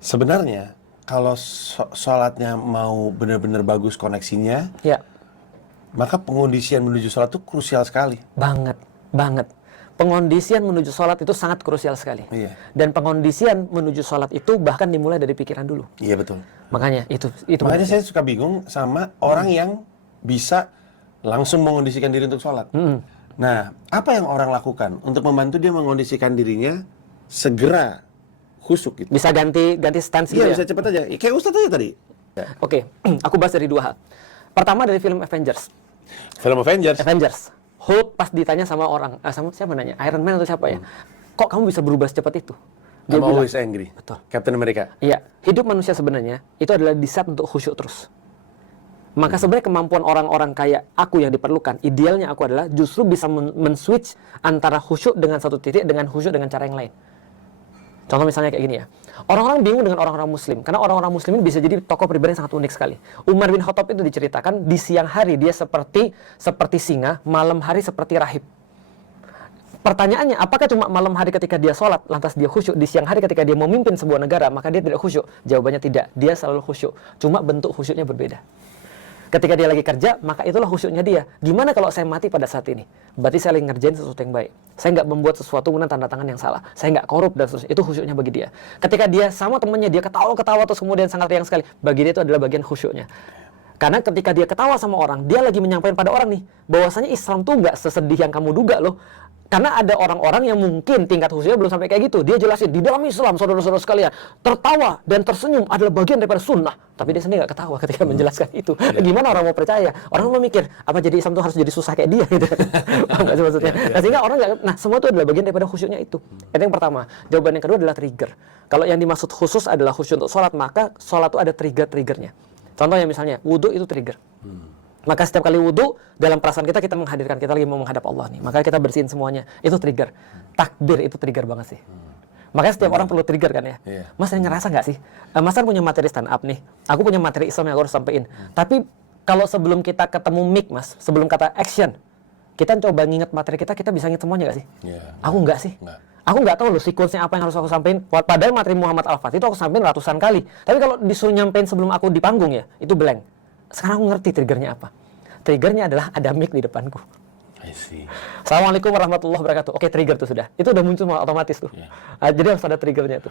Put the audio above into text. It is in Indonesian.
Sebenarnya kalau sholatnya mau benar-benar bagus koneksinya, Ya, maka pengondisian menuju sholat itu krusial sekali. banget, banget. Pengondisian menuju sholat itu sangat krusial sekali. Iya. Dan pengondisian menuju sholat itu bahkan dimulai dari pikiran dulu. Iya betul. Makanya itu Makanya benar. saya suka bingung sama orang yang bisa langsung mengondisikan diri untuk sholat. Nah, apa yang orang lakukan untuk membantu dia mengondisikan dirinya segera khusyuk gitu? Bisa ganti stance gitu Iya, ya. bisa cepet aja. Kayak Ustadz aja tadi. Oke, aku bahas dari dua hal. Pertama dari film Avengers. Film Avengers. Hulk pas ditanya sama orang, sama siapa nanya? Iron Man atau siapa ya? Kok kamu bisa berubah secepat itu? Dia I'm bilang, always angry. betul. Captain America. Iya, hidup manusia sebenarnya itu adalah di-set untuk khusyuk terus. Maka sebenarnya kemampuan orang-orang kayak aku yang diperlukan, idealnya aku adalah justru bisa men-switch antara khusyuk dengan satu titik dengan khusyuk dengan cara yang lain. Contoh misalnya kayak gini ya. Orang-orang bingung dengan orang-orang muslim karena orang-orang muslim ini bisa jadi tokoh pribadi yang sangat unik sekali. Umar bin Khattab itu diceritakan di siang hari dia seperti singa, malam hari seperti rahib. Pertanyaannya, apakah cuma malam hari ketika dia sholat lantas dia khusyuk, di siang hari ketika dia memimpin sebuah negara maka dia tidak khusyuk? Jawabannya tidak, dia selalu khusyuk, cuma bentuk khusyuknya berbeda. Ketika dia lagi kerja, maka itulah khusyuknya dia. Gimana kalau saya mati pada saat ini? Berarti saya lagi ngerjain sesuatu yang baik. Saya nggak membuat sesuatu kemudian tanda tangan yang salah. Saya nggak korup dan seterusnya. Itu khusyuknya bagi dia. Ketika dia sama temannya, dia ketawa-ketawa terus kemudian sangat riang sekali. Bagi dia itu adalah bagian khusyuknya. Karena ketika dia ketawa sama orang, dia lagi menyampaikan pada orang nih, bahwasanya Islam tuh nggak sesedih yang kamu duga loh. Karena ada orang-orang yang mungkin tingkat khusyuknya belum sampai kayak gitu. Dia jelasin, di dalam Islam, saudara-saudara sekalian, tertawa dan tersenyum adalah bagian daripada sunnah. Tapi dia sendiri nggak ketawa ketika menjelaskan itu. Gimana orang mau percaya? Orang mau mikir, apa jadi Islam tuh harus jadi susah kayak dia gitu. Paham nggak sih maksudnya? Nah, sehingga orang nggak, nah semua itu adalah bagian daripada khusyuknya itu. Itu yang pertama. Jawaban yang kedua adalah trigger. Kalau yang dimaksud khusus adalah khusyuk untuk sholat, maka sholat itu ada trigger-triggernya. Contohnya misalnya, wudhu itu trigger. Maka setiap kali wudhu, dalam perasaan kita menghadirkan, kita lagi mau menghadap Allah nih. Maka kita bersihin semuanya. Itu trigger. Takbir itu trigger banget sih. Makanya setiap orang perlu trigger kan ya. Mas, saya ngerasa nggak sih? Mas kan punya materi stand up nih. Aku punya materi Islam yang aku harus sampaikan. Tapi kalau sebelum kita ketemu mic, Mas, sebelum kata action, kita coba nginget materi kita bisa nginget semuanya nggak sih? Aku nggak sih. Aku nggak tahu loh sequence-nya apa yang harus aku sampaikan. Padahal materi Muhammad Al-Fatih itu aku sampaikan ratusan kali. Tapi kalau disuruh nyampein sebelum aku di panggung ya, itu blank. Sekarang aku ngerti triggernya apa. Triggernya adalah ada mic di depanku. I see. Assalamualaikum warahmatullahi wabarakatuh. Oke, trigger tuh sudah. Itu udah muncul otomatis tuh. Jadi harus ada triggernya tuh.